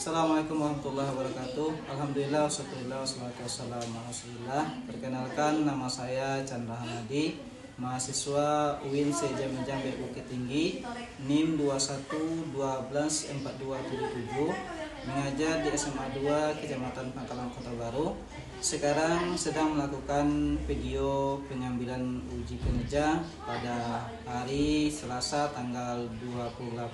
Assalamualaikum warahmatullahi wabarakatuh. Alhamdulillah, wassalatu wassalamu ala Rasulillah. Perkenalkan, nama saya Chandra Hamadi, mahasiswa UIN Sejaman Jambe Bukit Tinggi, NIM 21124277, mengajar di SMA 2 Kecamatan Pangkalan Kota Baru. Sekarang sedang melakukan video pengambilan uji kinerja pada hari Selasa tanggal 28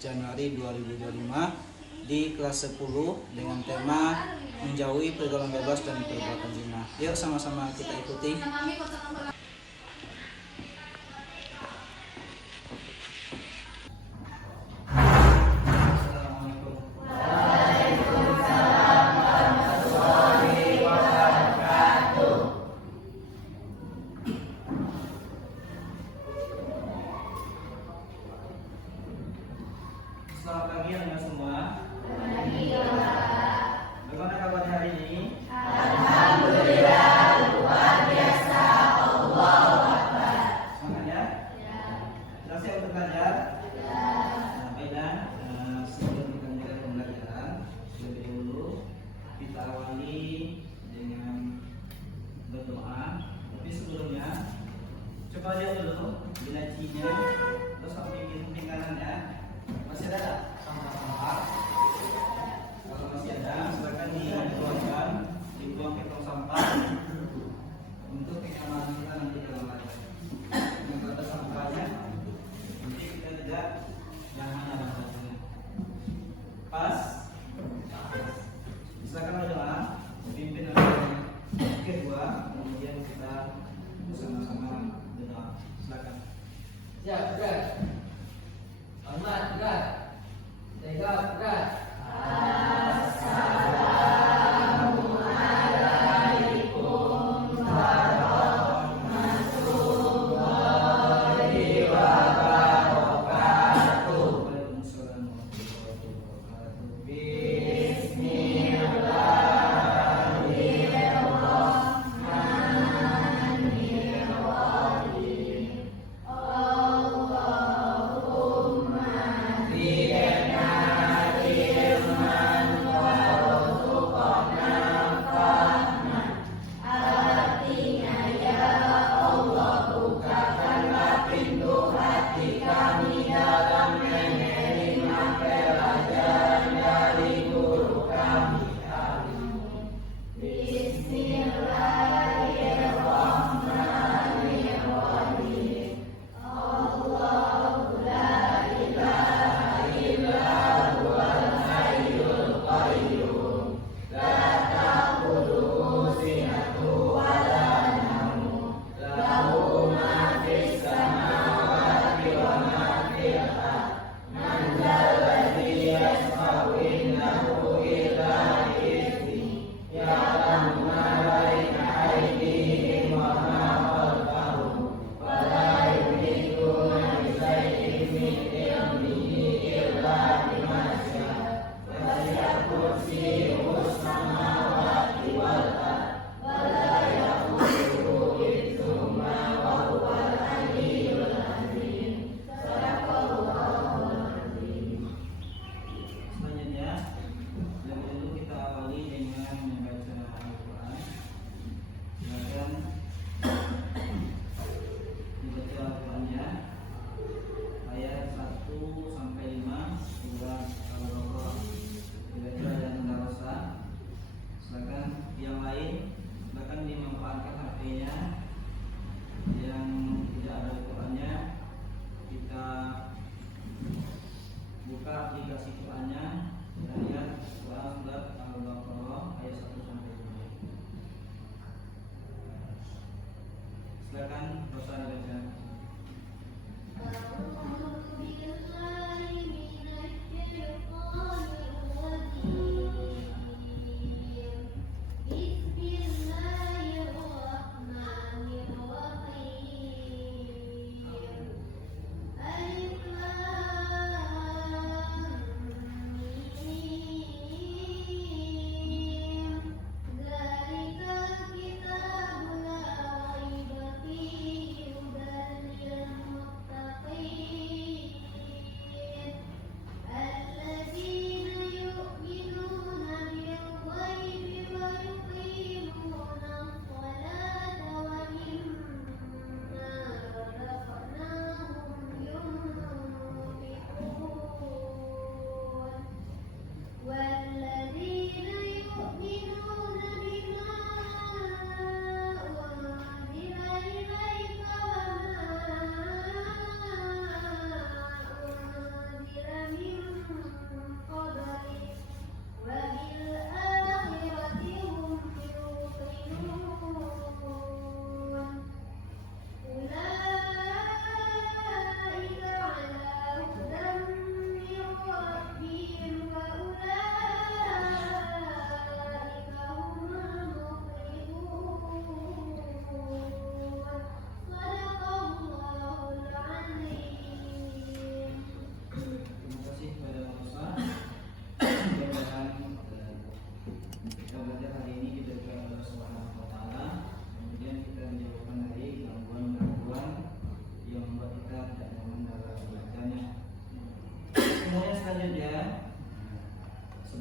Januari 2025 di kelas 10 dengan tema menjauhi pergaulan bebas dan perbuatan zina. Yuk sama-sama kita ikuti. Selamat pagi anak semua. Bagaimana kabarnya hari ini? Alhamdulillah, luar biasa. Allahu Akbar. Semangat ya? Sudah siap untuk belajar? Nah, baiklah, sebelum kita mulai pembelajaran, lebih dahulu kita awali dengan berdoa. Tapi sebelumnya, coba lihat dulu bilacinya, terus samping kanannya masih ada sampah-sampah. Kalau masih ada, silakan dibuang ke tong sampah untuk kenyamanan kita nanti kalau ada. Kalau ada sampahnya, nanti kita tidak jangan ada sampahnya. Pas, silakan berdoa, pimpin oleh kedua, kemudian kita bersama-sama berdoa. Silakan. Siap, gerak. Hormat, gerak. Tegak, gerak. Assalamualaikum warahmatullahi wabarakatuh. Waalaikumsalam warahmatullahi wabarakatuh. Bismillahirrahmanirrahim. Allahumma bina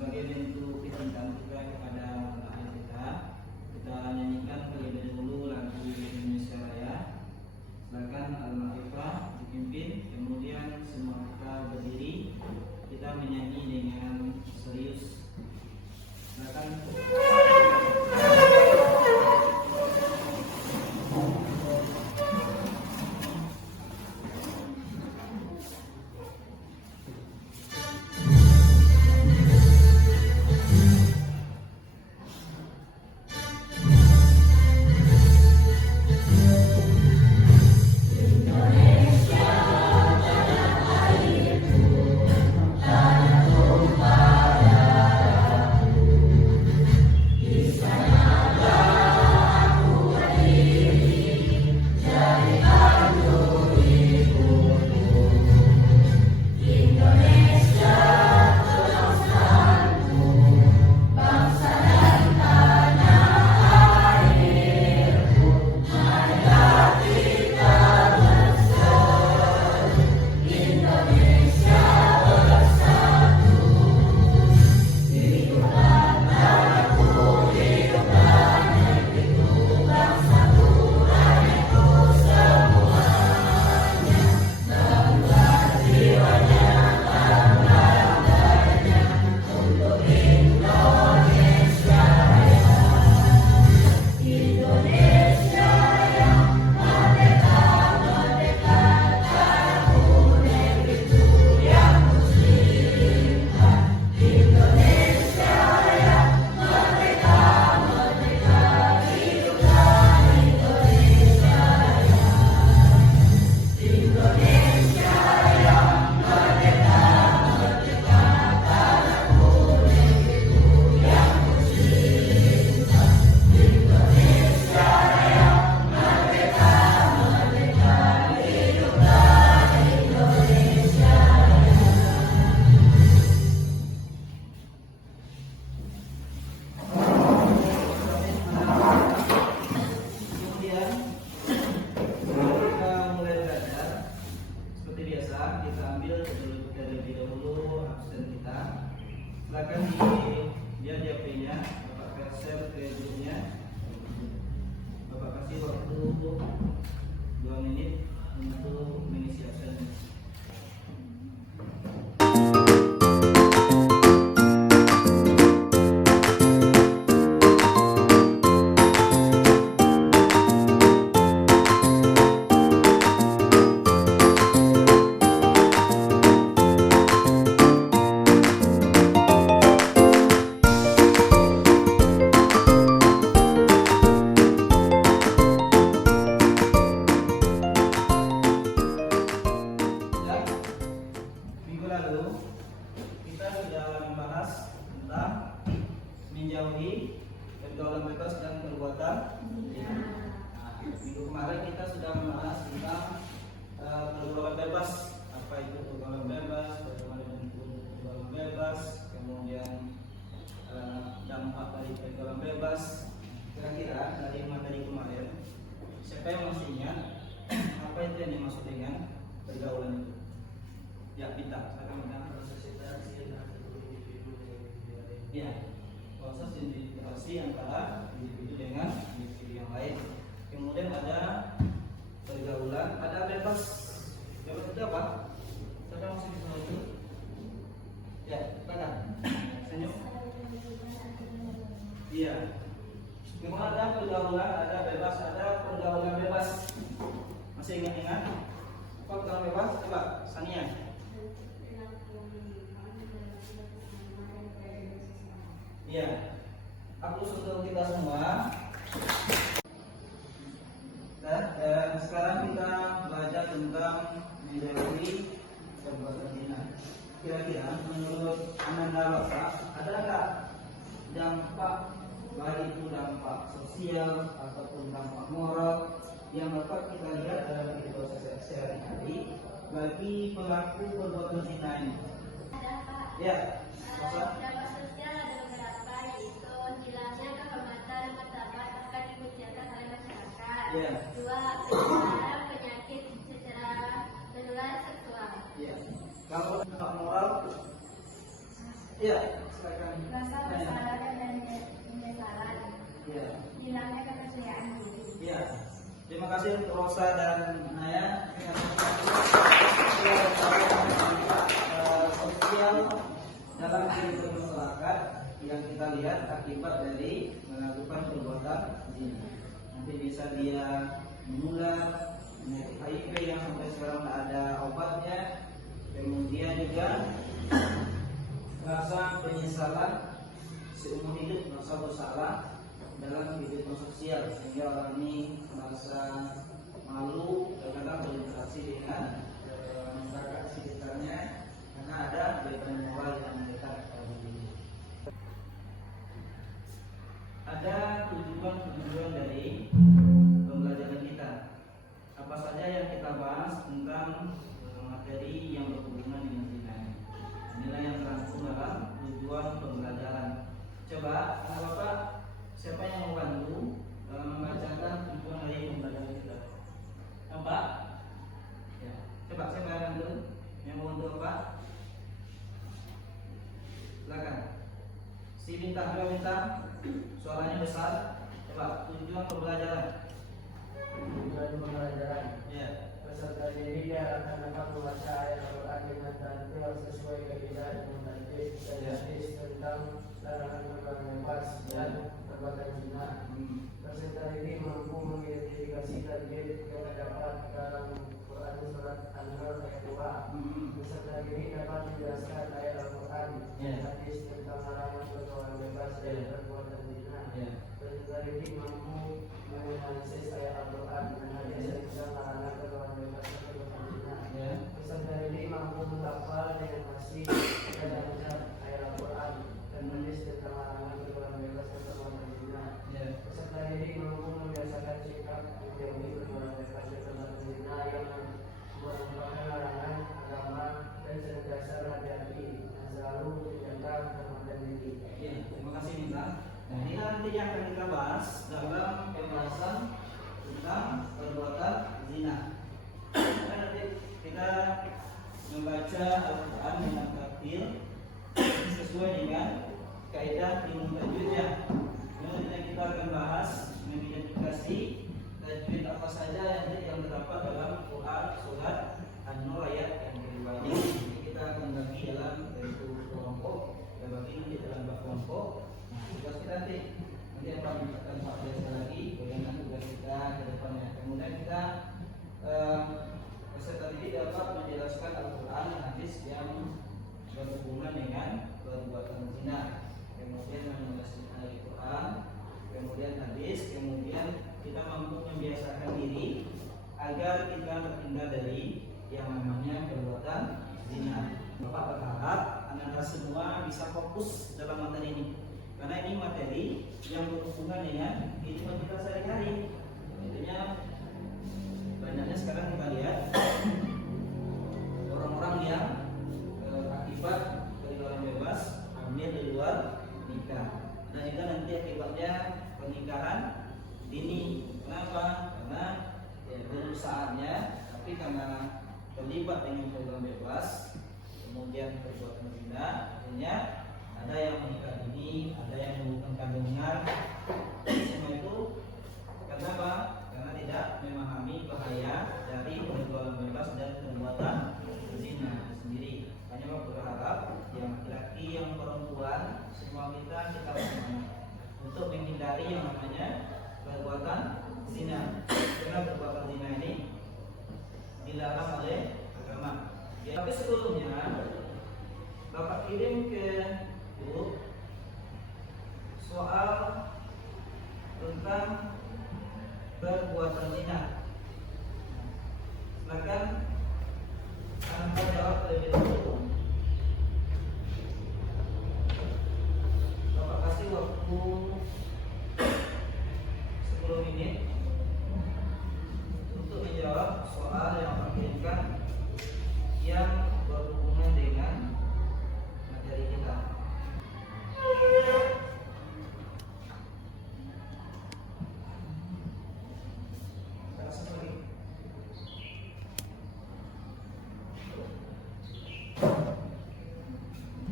sebagai bentuk kecintaan kita kepada mata air kita nyanyikan terlebih dahulu lagu Indonesia Raya. Silakan Al-Ma'rifah dipimpin, kemudian semua kita berdiri, kita menyanyi dengan serius. Silakan. Silakan dia HP-nya, Bapak share ke grupnya. Bapak kasih waktu 2 menit untuk mengisi absennya. Menjauhi pergaulan bebas dan perbuatan zina. Minggu kemarin kita sudah membahas tentang pergaulan bebas. Apa itu pergaulan bebas, bagaimana bentuk pergaulan bebas, kemudian dampak dari pergaulan bebas. Kira-kira dari materi kemarin, siapa yang masih ingat apa itu yang dimaksud dengan pergaulan itu? Ya, kita akan mengenal ya, proses integrasi antara individu dengan individu yang lain. Kemudian ada pergaulan, ada bebas. Bebas itu apa? Siapa yang masih bisa itu? Ya, katakan. Senyum. Iya. Kemudian ada pergaulan, ada bebas, ada pergaulan bebas. Masih ingat-ingat? Apa pergaulan bebas? Coba, Sania. Iya, aku untuk kita semua. Dan sekarang kita belajar tentang menjauhi perbuatan zina. Kira-kira menurut Ananda Rasa, ada nggak dampak, baik itu dampak sosial ataupun dampak moral yang dapat kita lihat dalam kehidupan sehari-hari bagi pelaku perbuatan zina ini? Ya, apa? Yeah. 2. Penyebaran penyakit secara menular seksual. Yeah. Kalau dampak moral, Iya, silakan. Rasa bersalah dan penyesalan. Iya. Hilangnya kepercayaan diri. Iya. Terima kasih untuk Rosa dan Naya. Sosial dalam kehidupan masyarakat yang kita lihat akibat dari melakukan perbuatan zina. Nanti bisa dia menular penyakit HIV yang sampai sekarang tidak ada obatnya. Kemudian juga rasa penyesalan seumur hidup, merasa bersalah dalam kehidupan sosial sehingga orang ini merasa malu kadang berinteraksi dengan masyarakat sekitarnya karena ada beban moral yang mereka miliki. Ada tujuan-tujuan dari pembelajaran kita. Apa saja yang kita bahas tentang materi yang berhubungan dengan zina. Inilah yang terangkum dalam tujuan pembelajaran. Coba Bapak, siapa yang membantu dalam membacakan tujuan dari pembelajaran kita? Bapak? Ya. Coba saya bayangkan dulu. Yang membantu Bapak? Silakan. Si bintang, dua bintang, suaranya besar. Coba tujuan pembelajaran. Tujuan pembelajaran. Ya. Peserta didik akan dapat membaca ayat Al-Quran dengan teratur sesuai kaidah dan hadis tentang larangan perbuatan bebas dan perbuatan zina. Peserta didik mampu mengidentifikasi target yang terdapat dalam Quran surat An-Nur ayat 2. Peserta didik dapat menjelaskan ayat Al-Quran dan hadis tentang larangan perbuatan bebas dan perbuatan zina. Peserta didik mampu menganalisis ayat Al-Quran dan hadis tentang larangan perbuatan bebas dan perbuatan zina. Peserta didik mampu menghafal dengan fasih dan mengucap ayat Al-Quran dan hadis tentang larangan perbuatan bebas dan perbuatan zina. Peserta didik mampu membiasakan sikap menjauhi perbuatan bebas dan perbuatan zina yang merupakan larangan agama dan senantiasa berhati-hati dan selalu menjaga kehormatan diri. Terima kasih Minta. Nah, ini nanti yang akan kita bahas dalam pembahasan tentang perbuatan zina. Nanti kita membaca Al-Quran dengan tartil sesuai dengan kaidah ilmu tajwid ya. Kemudian kita akan bahas mengidentifikasi tajwid apa saja yang terdapat dalam Quran surat An-Nur ayat yang kedua ini. Kita akan bagi dalam satu kelompok dan bagi di dalam kelompok. Nah, tugas kita nanti akan akan sekali lagi bagaimana tugas kita ke depannya. Kemudian kita peserta didik dapat menjelaskan Al-Quran dan hadis yang berhubungan dengan perbuatan zina. Kemudian menjelaskan Al-Quran, kemudian hadis, kemudian kita mampu membiasakan diri agar kita terhindar dari yang namanya perbuatan zina. Bapak berharap anda semua bisa fokus dalam materi ini, karena ini materi yang berhubungan dengan kehidupan kita sehari-hari. Intinya banyaknya sekarang kita lihat orang-orang yang akibat pergaulan bebas hamil di luar nikah, dan juga nanti akibatnya pernikahan dini. Kenapa? Karena belum saatnya, tapi karena terlibat dengan pergaulan bebas, kemudian perbuatan zina, akhirnya ada yang menikah dini, ada yang melakukan kandungan. Semua itu karena apa? Karena tidak memahami bahaya dari pergaulan bebas dan perbuatan zina sendiri. Hanya berharap yang laki-laki, yang perempuan, semua kita bersama untuk menghindari yang namanya perbuatan zina. Karena perbuatan zina ini dilarang oleh agama. Ya, tapi sebelumnya Bapak kirim ke grup soal tentang perbuatan zina. Silakan Anda jawab terlebih dahulu. Bapak kasih waktu 10 menit untuk menjawab soal yang Bapak kirimkan yang berhubungan dengan materi kita.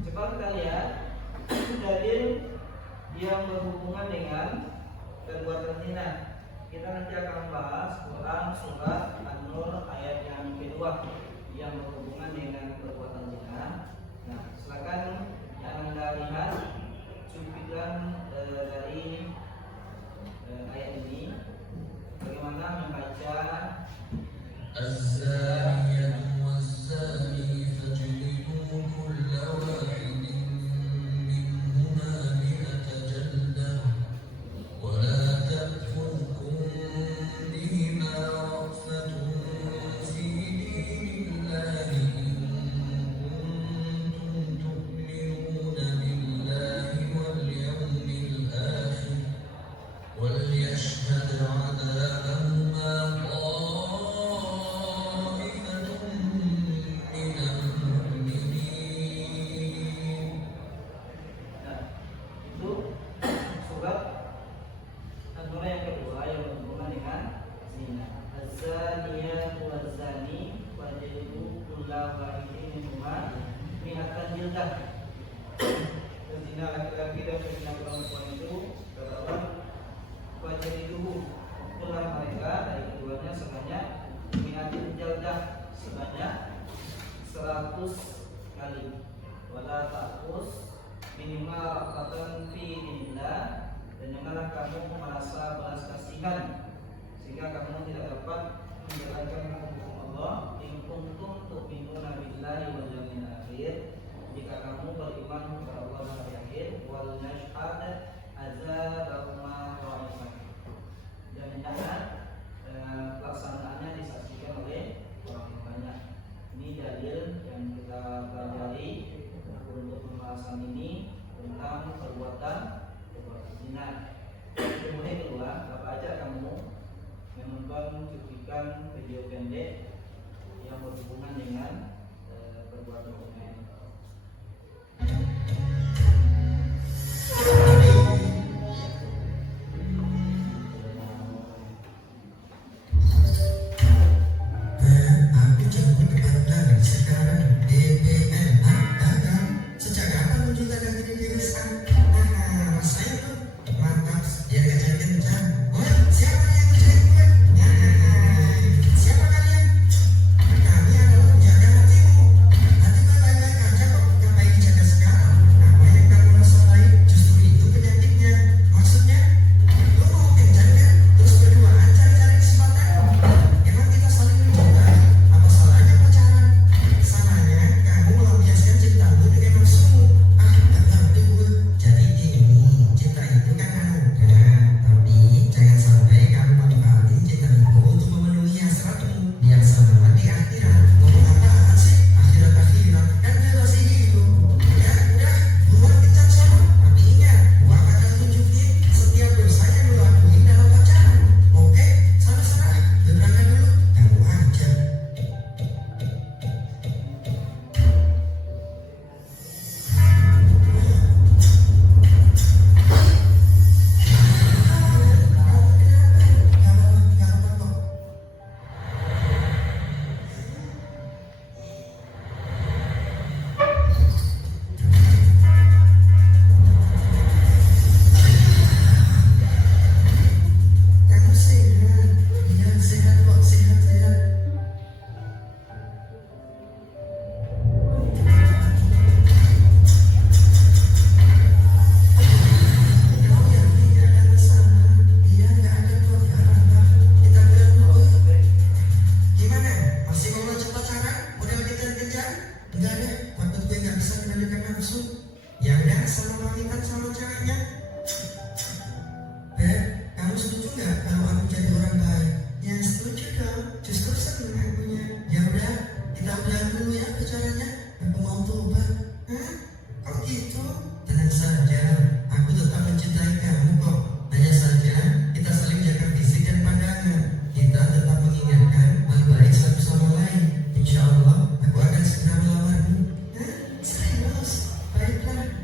Coba kita lihat yang berhubungan dengan perbuatan zina. Kita nanti akan bahas Quran surat An-Nur ayat yang kedua yang berhubungan dengan perbuatan zina. Nah, silakan yang Anda lihat cuplikan dari ayat ini, bagaimana membaca الزانية والزاني فاجلدوا كل واحد منهما 100 جلدة ولا تأخذكم بهما رأفة في دين الله إن كنتم تؤمنون بالله واليوم الآخر وليشهد عذابهما Zina laki-laki dan zina perempuan itu terdapat wajib dulu pulang mereka dari keduanya sebanyak minatin jaldah sebanyak 100 kali. Wala ta'khuz minimal rafatan fi dinillah, dan janganlah kamu merasa belas kasihan sehingga kamu tidak dapat menjalankan hukum Allah. In kuntum tu'minuna billahi wal yawmil akhir, jika kamu beriman kepada Allah dan hari akhir. Wal nashhad azabahuma ta'ifah, dan jangan pelaksanaannya disaksikan oleh orang banyak. Ini dalil yang kita pelajari untuk pembahasan ini tentang perbuatan zina. Kemudian kedua, Bapak ajak kamu menonton cuplikan video pendek yang berhubungan dengan perbuatan zina.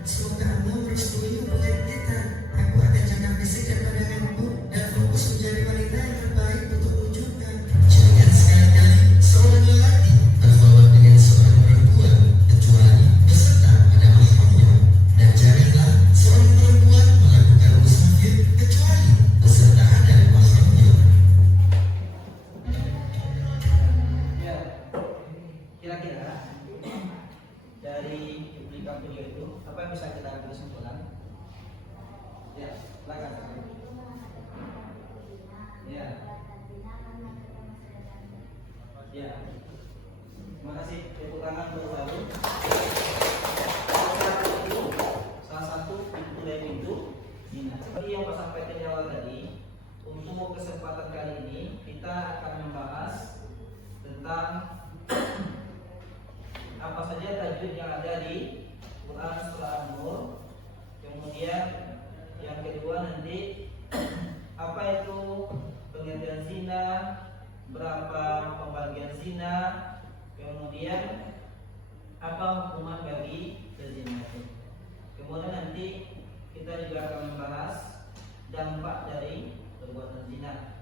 Semoga Allah merestui hubungan kita. Silakan. Ya. Ya. Terima kasih. Tepuk tangan untuk selalu. Salah satu pintu dari pintu zina. Seperti yang Pak sampaikan di awal tadi, untuk kesempatan kali ini kita akan membahas tentang apa saja tajwid yang ada di Quran surah An-Nur. Kemudian yang kedua nanti apa itu pengertian zina, berapa pembagian zina, kemudian apa hukuman bagi pezina itu. Kemudian nanti kita juga akan membahas dampak dari perbuatan zina.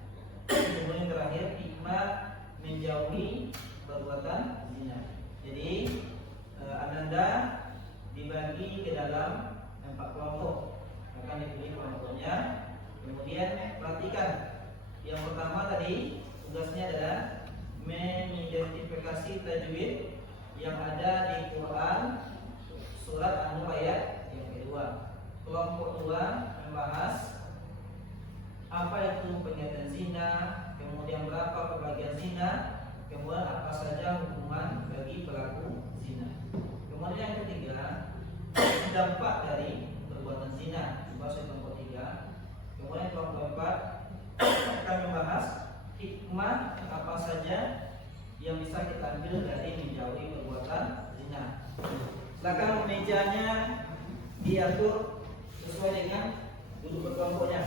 Kemudian terakhir hikmah menjauhi perbuatan zina. Jadi Ananda dibagi ke dalam 4 kelompok, akan dipilih kelompoknya. Kemudian perhatikan, yang pertama tadi tugasnya adalah mengidentifikasi tajwid yang ada di Quran surat An-Nur ayat yang kedua. Kelompok 2 membahas apa itu pengertian zina, kemudian berapa pembagian zina, kemudian apa saja hukuman bagi pelaku zina. Kemudian yang ketiga, dampak dari perbuatan zina, dibahas oleh kelompok 3. Kemudian kelompok 4 akan membahas hikmah apa saja yang bisa kita ambil dari menjauhi perbuatan zina. Silakan mejanya diatur sesuai dengan duduk berkelompoknya.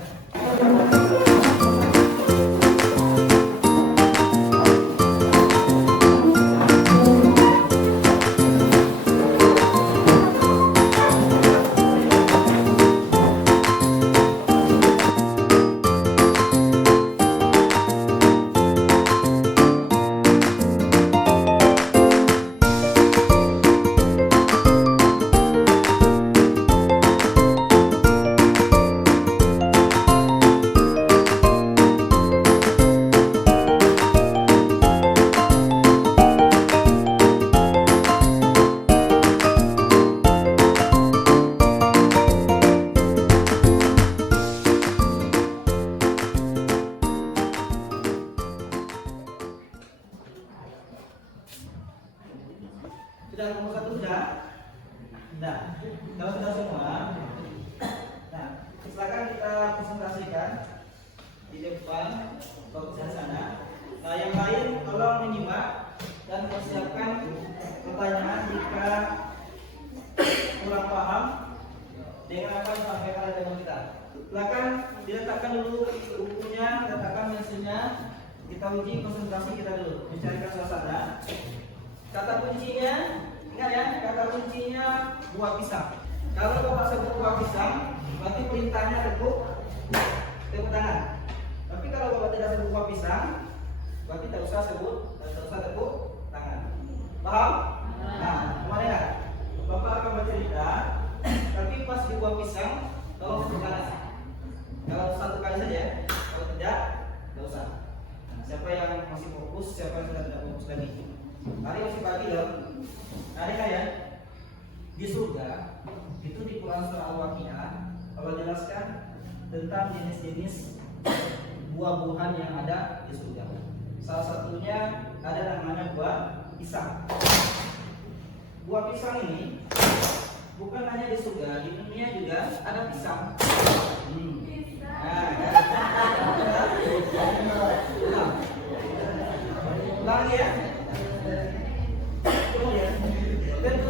Sudah nomor 1 sudah? Nah, kalau sudah semua, nah silakan kita presentasikan di depan fokus di sana. Nah, yang lain tolong menyimak dan persiapkan pertanyaan jika kurang paham dengan apa yang disampaikan oleh teman kita. Silakan diletakkan dulu bukunya, letakkan mesinnya, kita uji konsentrasi kita dulu, mencarikan suasana. Kata kuncinya, ingat ya, kata kuncinya buah pisang. Kalau Bapak sebut buah pisang, berarti perintahnya tepuk tangan. Tapi kalau Bapak tidak sebut buah pisang, berarti tidak usah tepuk tangan. Paham? Nah, kemarin ya, Bapak akan bercerita, tapi pas di buah pisang, tolong tepuk tangan. Kalau satu kali saja, kalau tidak usah. Nah, siapa yang masih fokus, siapa yang sudah tidak fokus lagi? Hari masih pagi loh. Nah, ya, di surga itu di Quran surah Al-Waqiah Allah jelaskan tentang jenis-jenis buah-buahan yang ada di surga. Salah satunya ada namanya buah pisang. Buah pisang ini bukan hanya di surga, di dunia juga ada pisang. Lagi ya. Kemudian tentu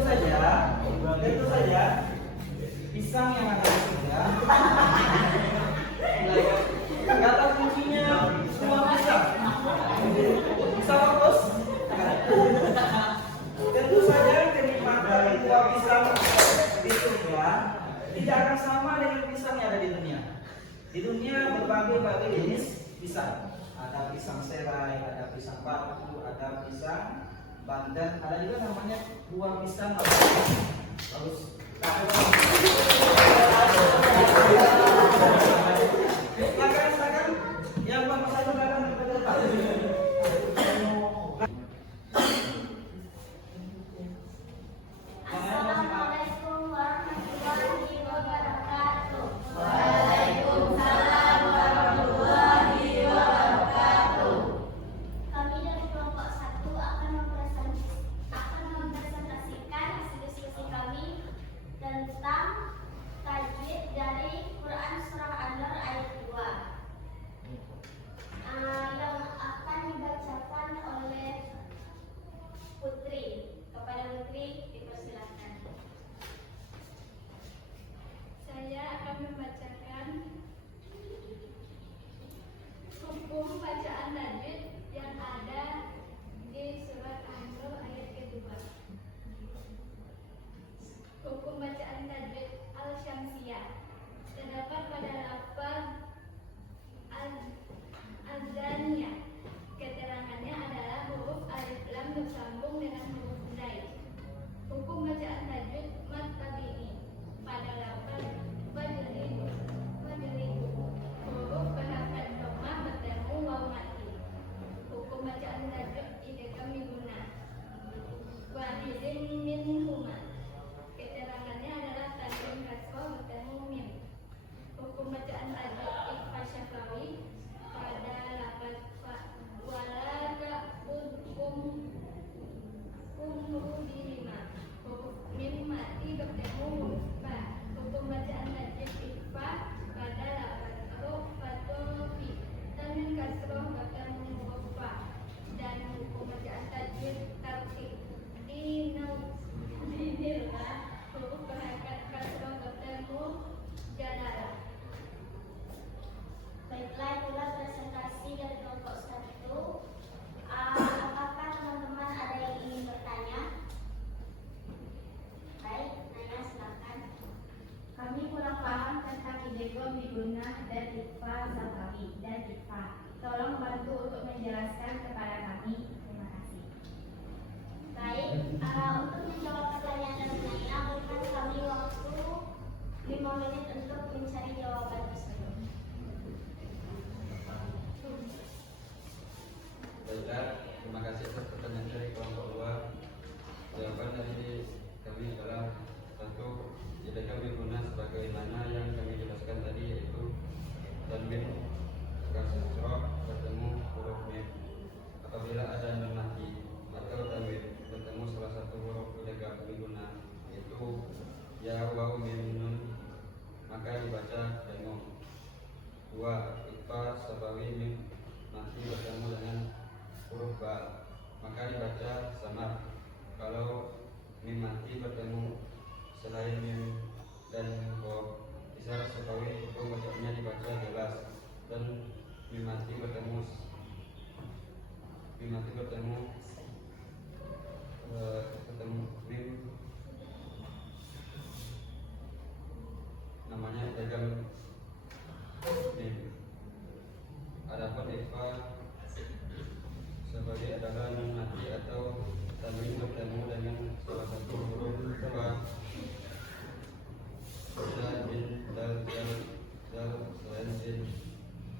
saja pisang yang ada di surga. Kata kuncinya semua pisang. Bisa fokus? Tentu saja kenikmatan buah pisang di surga tidak akan sama dengan pisang yang ada di dunia. Di dunia berbagai jenis pisang. Ada pisang serai, ada pisang batu, ada pisang Banten, ada juga namanya buah pisang bagus. Silakan yang Bapak saya silakan ke depan. Assalamualaikum warahmatullahi wabarakatuh. Waalaikumsalam membacakan hukum bacaan tajwid yang ada di surat An-Nur ayat kedua. Hukum bacaan tajwid Al-Syamsiyah terdapat pada lafaz Az-Zaniyah. Keterangannya adalah huruf alif lam bersambung dengan huruf zaid. Hukum bacaan tajwid mad tabi'i pada lafaz fajridu. Huruf berharokat dhammah bertemu waw mati. Hukum bacaan tajwid idgham mimuna. Wahidin minhuma. Keterangannya adalah tanwin kasroh bertemu mim. Hukum bacaan tajwid ikhfa syafawi pada lafaz wala ta'udkum umrudihima. Huruf mim mati bertemu huruf ba. Hukum bacaan tajwid ikhfa pada lafaz rofatofi tanwin kasroh bertemu huruf ba. Dan hukum bacaan tajwid tartib dinillah huruf berharokat kasroh bertemu jalalah. Baiklah, itulah presentasi dari kelompok 1. Apakah teman-teman ada yang ingin bertanya? Baik, Naya silakan. Kami kurang paham tentang idgham mimuna dan ikhfa syafawi dan ikhfa. Tolong bantu untuk menjelaskan kepada kami. Terima kasih. Baik, untuk menjawab pertanyaan dari Naya, berikan kami waktu 5 menit untuk mencari jawaban tersebut. Baiklah, terima kasih atas pertanyaan dari kelompok 2. Jawaban dari kami adalah satu, idgham mimuna sebagaimana yang kami jelaskan tadi, yaitu tanwin kasroh bertemu huruf mim. Apabila ada nun mati atau tanwin bertemu salah satu huruf idgham mimuna, yaitu ya waw mim nun, maka dibaca demo. 2. Ikhfa syafawi mim mati bertemu dengan huruf ba, maka dibaca samar. Kalau mim mati bertemu selain mim dan waw isyarat syafawi, hukum bacaannya dibaca jelas. Dan mim mati bertemu mim namanya idgham mim. Adapun ikhfa sebagai adalah nun mati atau tanwin bertemu dengan salah satu huruf ba, bin, dal, selain sin,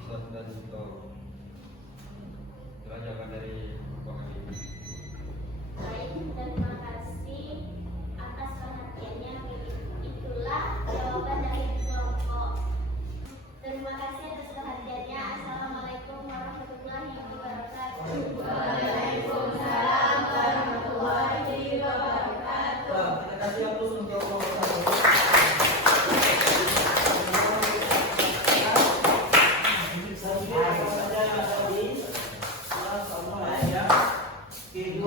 sad dan to. Itulah jawaban dari kelompok ini. Baik, terima kasih atas perhatiannya. Itulah jawaban dari kelompok. Terima kasih atas perhatiannya. Assalamualaikum warahmatullahi wabarakatuh. Waalaikumsalam warahmatullahi wabarakatuh. Kita kasih aplaus untuk kelompok 1.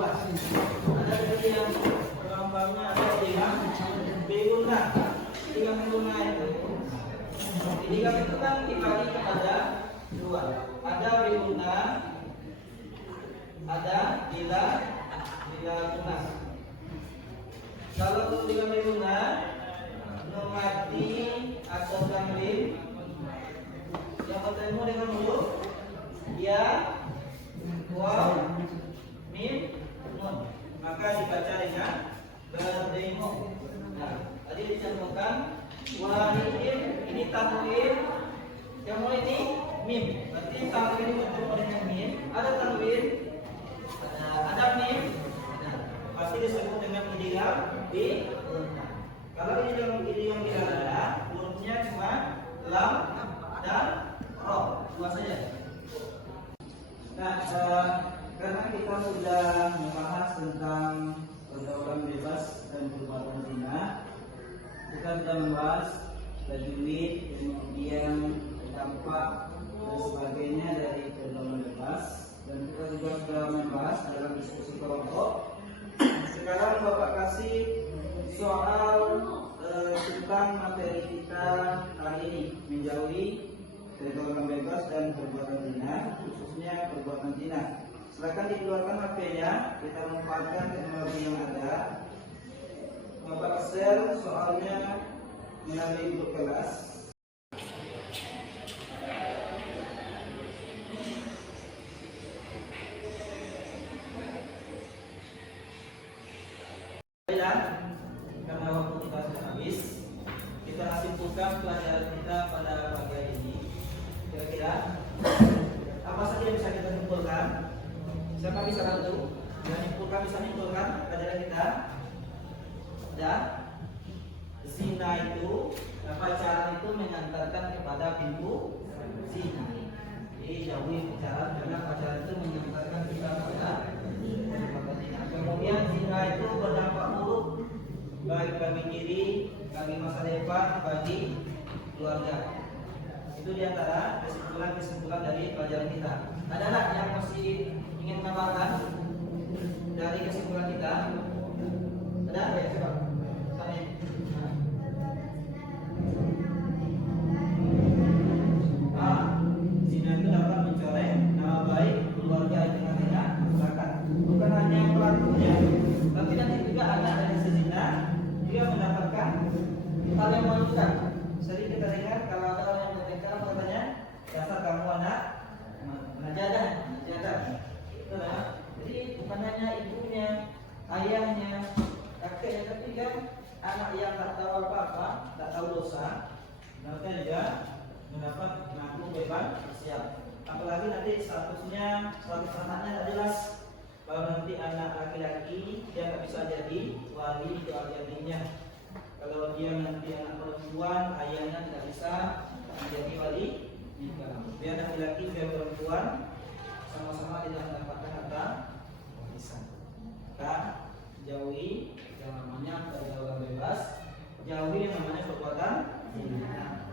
Ada dari yang gambarnya ada yang beguna, tiga beguna itu. Idgham itu kan dibagi kepada 2. Ada beguna, ada bila tunas. Kalau idgham beguna, nun mati atau tanwin yang bertemu dengan huruf ya, waw, mim, nun, maka dibaca dengan berdemo. Nah, tadi dicantumkan wahidin, ini tanwin, yang mulai ini mim. Berarti tanwin ini bertemu dengan mim. Ada tanwin, ada mim, pasti disebut dengan idgham di. Kalau idgham tidak ada, hurufnya cuma lam dan ro, 2 saja. Nah, karena kita sudah membahas tentang pergaulan bebas dan perbuatan zina, kita sudah membahas tajwid, kemudian dampak dan sebagainya dari pergaulan bebas, dan kita juga sudah membahas dalam diskusi kelompok. Sekarang Bapak kasih soal tentang materi materi kita hari ini menjauhi pergaulan bebas dan perbuatan zina, khususnya perbuatan zina. Silakan dikeluarkan HP-nya, kita memanfaatkan teknologi yang ada. Bapak share soalnya melalui grup kelas. Karena waktu kita sudah habis, kita simpulkan pelajaran kita pada pagi hari ini. Kira-kira apa saja yang bisa kita simpulkan? Siapa bisa bantu? Bisa menyimpulkan pelajaran kita? Ada zina itu, pacaran itu mengantarkan kepada pintu zina. Jadi jauhi pacaran karena pacaran itu mengantarkan kita kepada zina. Kemudian zina itu berdampak buruk baik bagi diri, bagi masa depan, bagi keluarga. Itu diantara kesimpulan dari pelajaran kita. Adalah yang masih ingin menambahkan dari kesimpulan kita? Ada? Ya, coba. Zina itu dapat mencoreng nama baik keluarga di tengah-tengah masyarakat. Bukan hanya pelakunya, tapi nanti juga anak dari sezina dia mendapatkan hal yang memalukan. Sering kita dengar kalau ada orang yang bertengkar katanya, dasar kamu anak najadah. Jadi bukan hanya ibunya, ayahnya, kakeknya, tapi kan anak yang tak tahu apa-apa, tak tahu dosa, mereka juga mendapat menanggung beban sosial. Apalagi nanti status anaknya tak jelas. Kalau nanti anak laki-laki dia tak bisa jadi wali untuk adik-adiknya. Kalau dia nanti anak perempuan, ayahnya tidak bisa menjadi wali nikah. Biar laki-laki biar perempuan sama-sama tidak mendapatkan harta warisan. Maka jauhi yang namanya pergaulan bebas, jauhi yang namanya perbuatan zina.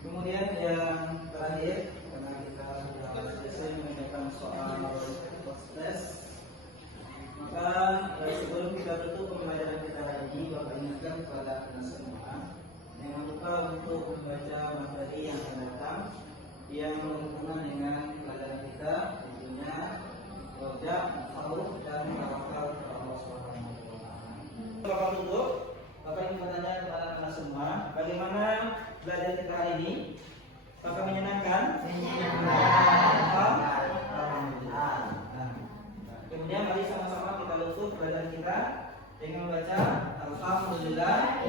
Kemudian yang terakhir, karena kita sudah selesai mengerjakan soal tes, maka sebelum kita tutup pembelajaran kita hari ini, Bapak ingatkan kepada kita semua jangan lupa untuk membaca materi yang akan datang yang berhubungan dengan pelajaran kita, tentunya roja, tahu dan tawakal kepada Allah Subhanahu wa taala. Bapak tutup, Bapak ingin bertanya kepada kita semua, bagaimana belajar kita hari ini? Apakah menyenangkan? Alhamdulillah. Kemudian mari sama-sama kita tutup pelajaran kita dengan membaca Alhamdulillah.